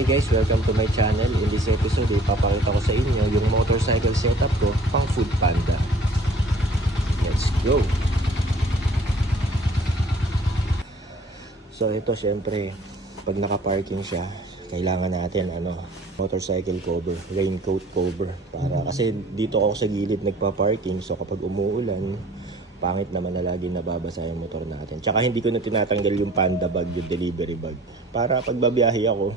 Hi guys, welcome to my channel. In this episode, ipapakita ko sa inyo yung motorcycle setup ko pang Food Panda. Let's go! So ito syempre, pag naka-parking siya, kailangan natin ano, motorcycle cover, raincoat cover. Para kasi dito ako sa gilid nagpa-parking, so kapag umuulan, pangit naman na lagi nababasa yung motor natin. Tsaka hindi ko na tinatanggal yung panda bag, yung delivery bag. Para pag babiyahe ako,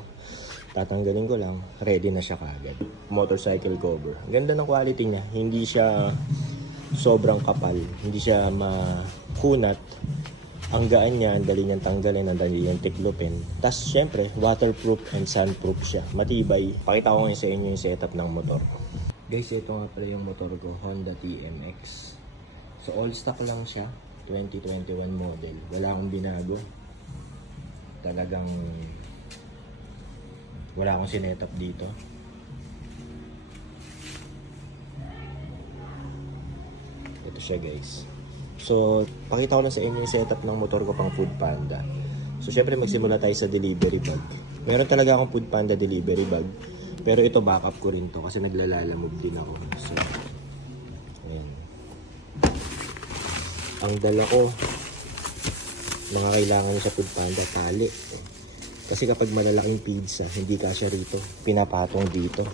tatanggalin ko lang, ready na siya kagad. Motorcycle cover. Ganda ng quality niya. Hindi siya sobrang kapal. Hindi siya makunat. Ang gaan niya, ang dali niyang tanggalin, ang dali niyang tiklopin. Tapos, syempre, waterproof and sunproof siya. Matibay. Pakita ko ngayon sa inyo yung setup ng motor ko. Guys, ito nga pala yung motor ko, Honda TMX. So, all stock lang siya. 2021 model. Wala akong binago. Talagang wala akong sinetap dito. Ito siya guys. So, pakita ko lang sa inyo yung setup ng motor ko pang Food Panda. So, syempre magsimula tayo sa delivery bag. Meron talaga akong Food Panda delivery bag. Pero ito backup ko rin to kasi naglalalamove din ako. So, ayan. Ang dala ko, mga kailangan sa Food Panda, tali. Kasi kapag malalaking pizza, hindi kasya rito. Pinapatong dito.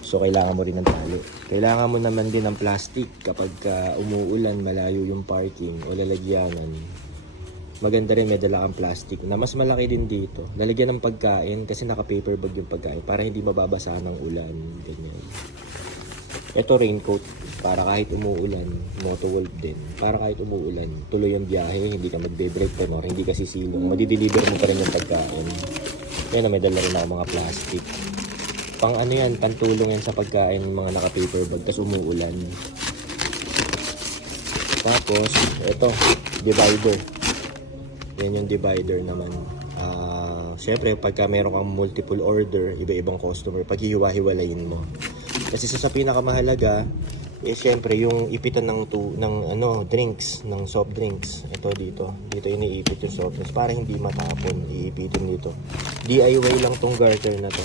So, kailangan mo rin ng tali. Kailangan mo naman din ng plastic kapag ka umuulan, malayo yung parking o lalagyanan. Maganda rin may dala kang plastic na mas malaki din dito. Lalagyan ng pagkain kasi naka-paper bag yung pagkain para hindi mababasa ng ulan. Ganyan. Ito raincoat para kahit umuulan, motowolf din. Para kahit umuulan, tuloy ang biyahe, hindi ka magbe-break pa or hindi ka sisilong. Madideliver mo pa rin yung pagkain. Kaya na may dala rin ako mga plastic. Pang ano yan, pantulong yan sa pagkain mga naka-paper bag, tapos umuulan. Tapos, ito, divider. Yan yung divider naman. Ah, syempre, pagka meron kang multiple order, iba-ibang customer, paghihiwa-hiwalayin mo. Kasi sa, sa pinakamahalaga, eh syempre yung ipitan ng tu, ng ano drinks, ng soft drinks. Ito dito. Dito iniipit yung soft drinks para hindi matapon. Iipitin dito. DIY lang tong garter na to.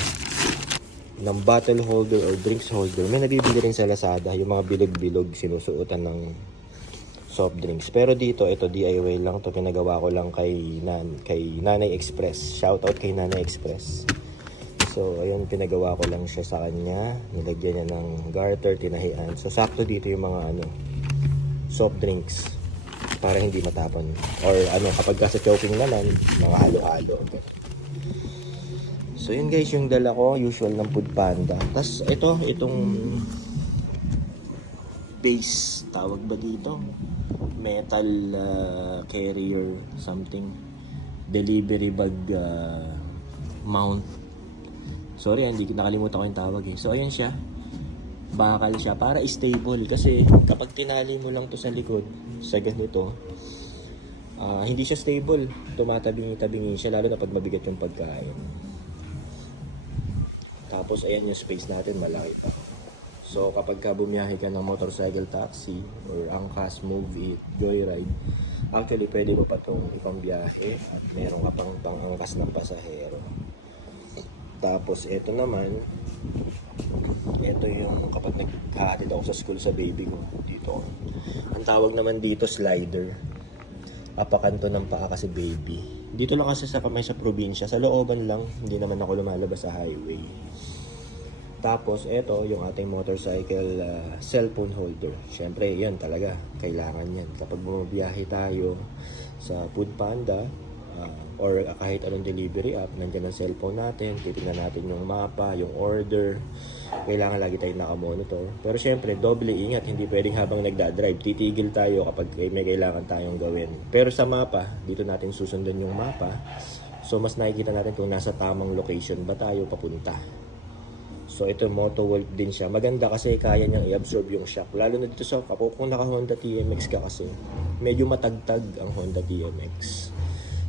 Ng bottle holder or drinks holder. May nabibili rin sa Lazada yung mga bilog-bilog sinusuotan ng soft drinks. Pero dito, ito DIY lang to pinagawa ko lang kay Nan kay Nanay Express. Shout out kay Nanay Express. So, ayun, pinagawa ko lang siya sa kanya. Nilagyan niya ng garter, tinahian. So, sakto dito yung mga ano, soft drinks para hindi matapon. Or ano, kapag kasi choking naman, mga halo-halo. So, yun guys, yung dala ko, usual ng Food Panda. Tapos, ito, itong base, tawag ba dito? Metal uh, carrier something. Delivery bag uh, mount Sorry, hindi nakalimutan ko yung tawag eh. So, ayan siya. Bakal siya para stable. Kasi kapag tinali mo lang to sa likod, sa ganito, ah, hindi siya stable. Tumatabingi-tabingi siya, lalo na pag mabigat yung pagkain. Tapos, ayan yung space natin, malaki pa. So, kapag ka bumiyahe ka ng motorcycle taxi or angkas, move it, joyride, actually, pwede mo pa itong ipang biyahe at meron ka pang pang-angkas ng pasahero. Tapos ito naman, ito yung kapag naghahatid ako sa school sa baby ko dito. Ang tawag naman dito slider. Apakanto ng paa kasi baby. Dito lang kasi sa kamay sa probinsya, sa looban lang, hindi naman ako lumalabas sa highway. Tapos ito yung ating motorcycle uh, cellphone holder. Syempre, yan talaga kailangan yan. Kapag bumabiyahe tayo sa Food Panda, uh, or kahit anong delivery app, nandiyan ang cellphone natin, titingnan natin yung mapa, yung order, kailangan lagi tayong nakamonitor. Pero syempre, doble ingat, hindi pwedeng habang nagdadrive, titigil tayo kapag may kailangan tayong gawin. Pero sa mapa, dito natin susundan yung mapa, so mas nakikita natin kung nasa tamang location ba tayo papunta. So ito Moto Wolf din siya. Maganda kasi kaya niyang i-absorb yung shock. Lalo na dito sa kapag kung naka Honda TMX ka kasi, medyo matagtag ang Honda TMX.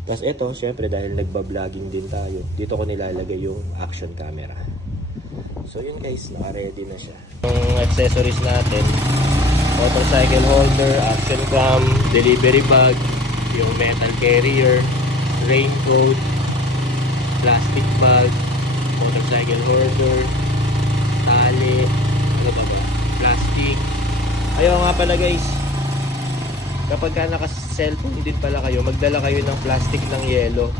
Tapos ito, syempre dahil nagba-vlogging din tayo, dito ko nilalagay yung action camera. So yun guys, naka-ready na siya. Yung accessories natin, motorcycle holder, action cam, delivery bag, yung metal carrier, raincoat, plastic bag, motorcycle holder, tali, ano ba ba? Plastic. Ayaw nga pala guys, kapag ka naka-cellphone din pala kayo, magdala kayo ng plastic ng yelo.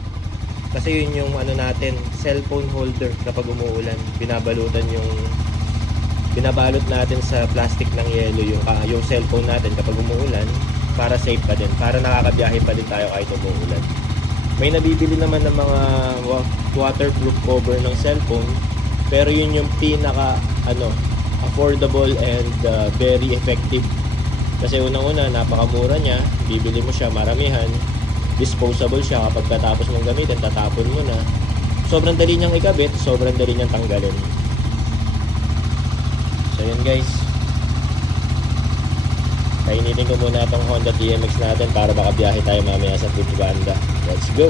Kasi yun yung ano natin, cellphone holder kapag umuulan. Binabalutan yung binabalot natin sa plastic ng yelo yung, ah, yung cellphone natin kapag umuulan para safe pa din. Para nakakabiyahe pa din tayo kahit umuulan. May nabibili naman ng mga wa- waterproof cover ng cellphone pero yun yung pinaka ano affordable and uh, very effective kasi unang-una napakamura niya bibili mo siya maramihan disposable siya kapag katapos mong gamitin tatapon mo na. Sobrang dali niyang ikabit sobrang dali niyang tanggalin. So yun guys. Kainitin ko muna itong Honda TMX natin para baka biyahe tayo mamaya sa banda let's go